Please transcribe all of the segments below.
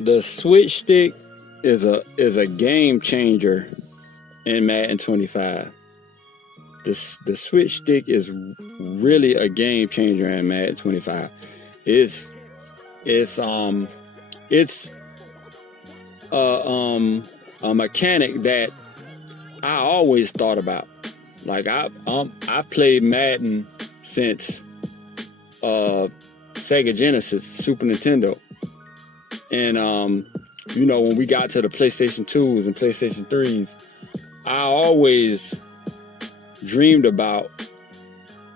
The switch stick is a game changer in Madden 25. The switch stick is really a game changer in Madden 25. It's a mechanic that I always thought about. Like I played Madden since Sega Genesis, Super Nintendo, and when we got to the PlayStation 2s and PlayStation 3s, I always dreamed about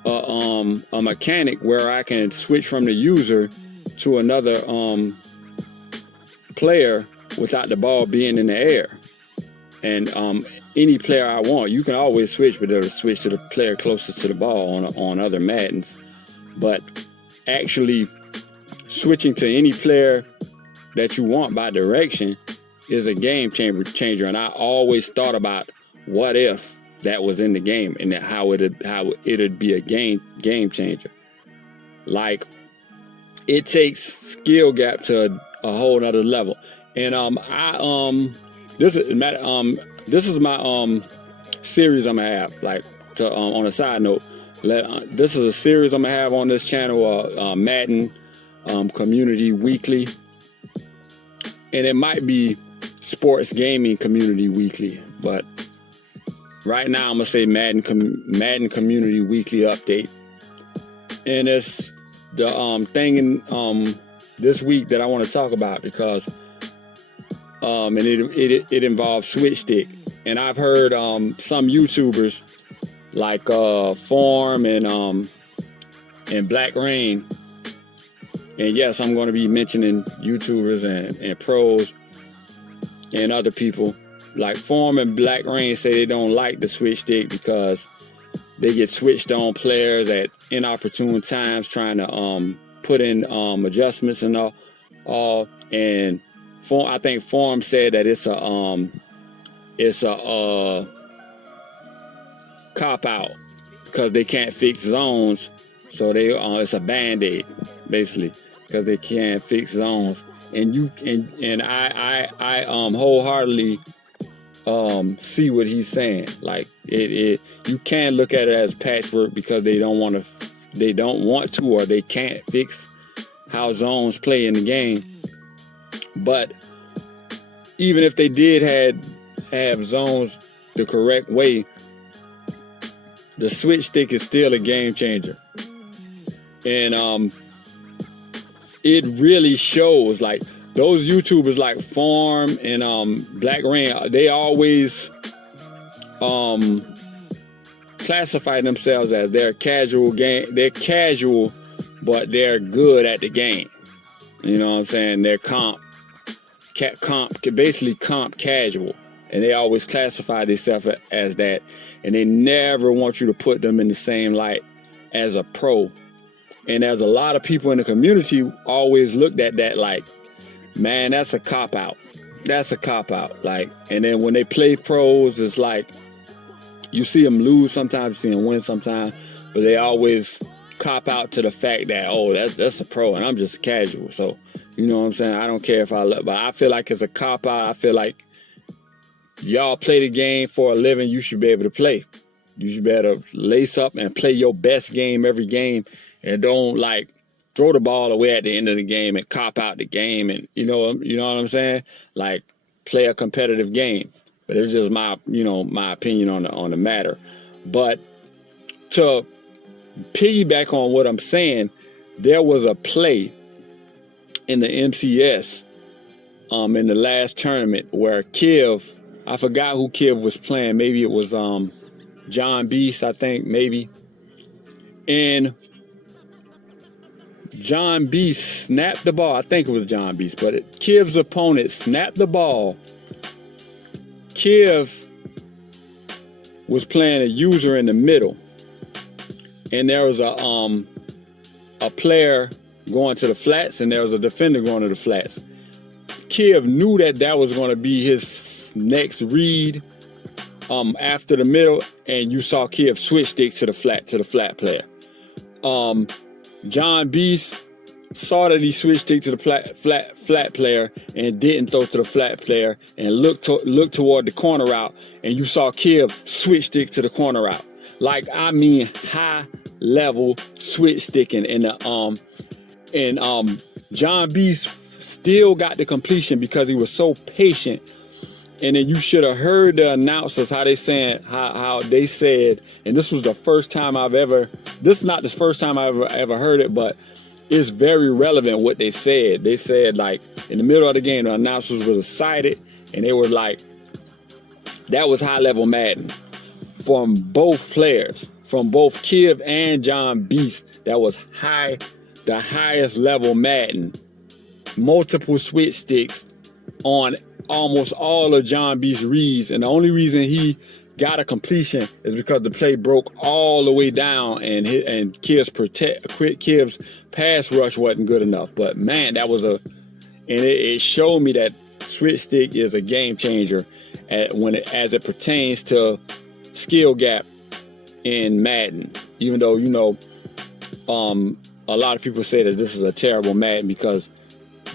a mechanic where I can switch from the user to another player without the ball being in the air. And any player I want, you can always switch, but it'll switch to the player closest to the ball on other Maddens. But actually switching to any player that you want by direction is a game changer. And I always thought about what if that was in the game and how it'd be a game changer. Like, it takes skill gap to a whole nother level. And this is my series I'm gonna have. Like, on a side note, this is a series I'm gonna have on this channel, Madden Community Weekly, and it might be Sports Gaming Community Weekly, but right now I'm gonna say Madden Community Weekly Update. And it's the thing in this week that I want to talk about, because and it involves switch stick. And I've heard some YouTubers like Form and Black Rain, and yes, I'm going to be mentioning YouTubers and pros and other people. Like Form and Black Rain say they don't like the switch stick because they get switched on players at inopportune times trying to put in adjustments and all. And I think Form said that it's a cop out because they can't fix zones, so it's a band-aid basically because they can't fix zones. And I wholeheartely see what he's saying. Like, you can look at it as patchwork because they don't want to, or they can't fix how zones play in the game. But even if they did have zones the correct way, the switch stick is still a game changer. And it really shows. Like, those YouTubers like Form and Black Rain, they always classify themselves as they're casual, but they're good at the game. You know what I'm saying? They're basically comp casual, and they always classify themselves as that. And they never want you to put them in the same light as a pro. And there's a lot of people in the community always looked at that like, man, that's a cop out. That's a cop out. Like, and then when they play pros, it's like you see them lose sometimes, you see them win sometimes, but they always cop out to the fact that, oh, that's a pro and I'm just a casual. So, you know what I'm saying? I don't care if I look, but I feel like it's a cop out. I feel like y'all play the game for a living. You should be able to play. You should be able to lace up and play your best game every game, and don't like throw the ball away at the end of the game and cop out the game. And you know what I'm saying? Like, play a competitive game. But it's just my opinion on the matter. But to piggyback on what I'm saying, there was a play in the MCS in the last tournament where Kiv, I forgot who Kiv was playing. Maybe it was John Beast, I think, maybe. And John Beast snapped the ball. I think it was John Beast, but Kiv's opponent snapped the ball. Kiv was playing a user in the middle, and there was a player going to the flats, and there was a defender going to the flats. Kiv knew that was going to be his next read after the middle, and you saw Kiv switch stick to the flat player. John Beast saw that he switched stick to the flat player and didn't throw to the flat player and looked toward the corner route, and you saw Kiv switch stick to the corner route. Like, I mean, high level switch sticking. And John Beast still got the completion because he was so patient. And then you should have heard the announcers how they said, and this was the first time this is not the first time I've ever heard it, but it's very relevant what they said. They said, like, in the middle of the game, the announcers was excited, and they were like, that was high level Madden from both players, from both Kiv and John Beast. That was the highest level Madden. Multiple switch sticks on almost all of John Beast's reads, and the only reason he got a completion is because the play broke all the way down, and Kiv's pass rush wasn't good enough. But man, that was it showed me that switch stick is a game changer as it pertains to skill gap in Madden. Even though, you know, a lot of people say that this is a terrible Madden because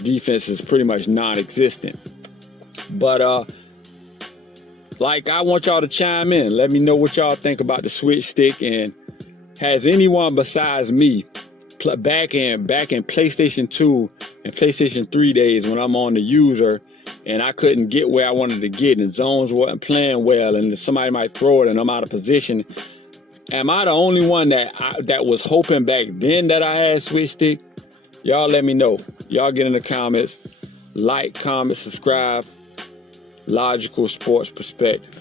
defense is pretty much non-existent. But like, I want y'all to chime in. Let me know what y'all think about the switch stick, and has anyone besides me back in PlayStation 2 and PlayStation 3 days when I'm on the user and I couldn't get where I wanted to get and zones wasn't playing well and somebody might throw it and I'm out of position, am I the only one that was hoping back then that I had switch stick? Y'all let me know. Y'all get in the comments. Like, comment, subscribe. Logical Sports Perspective.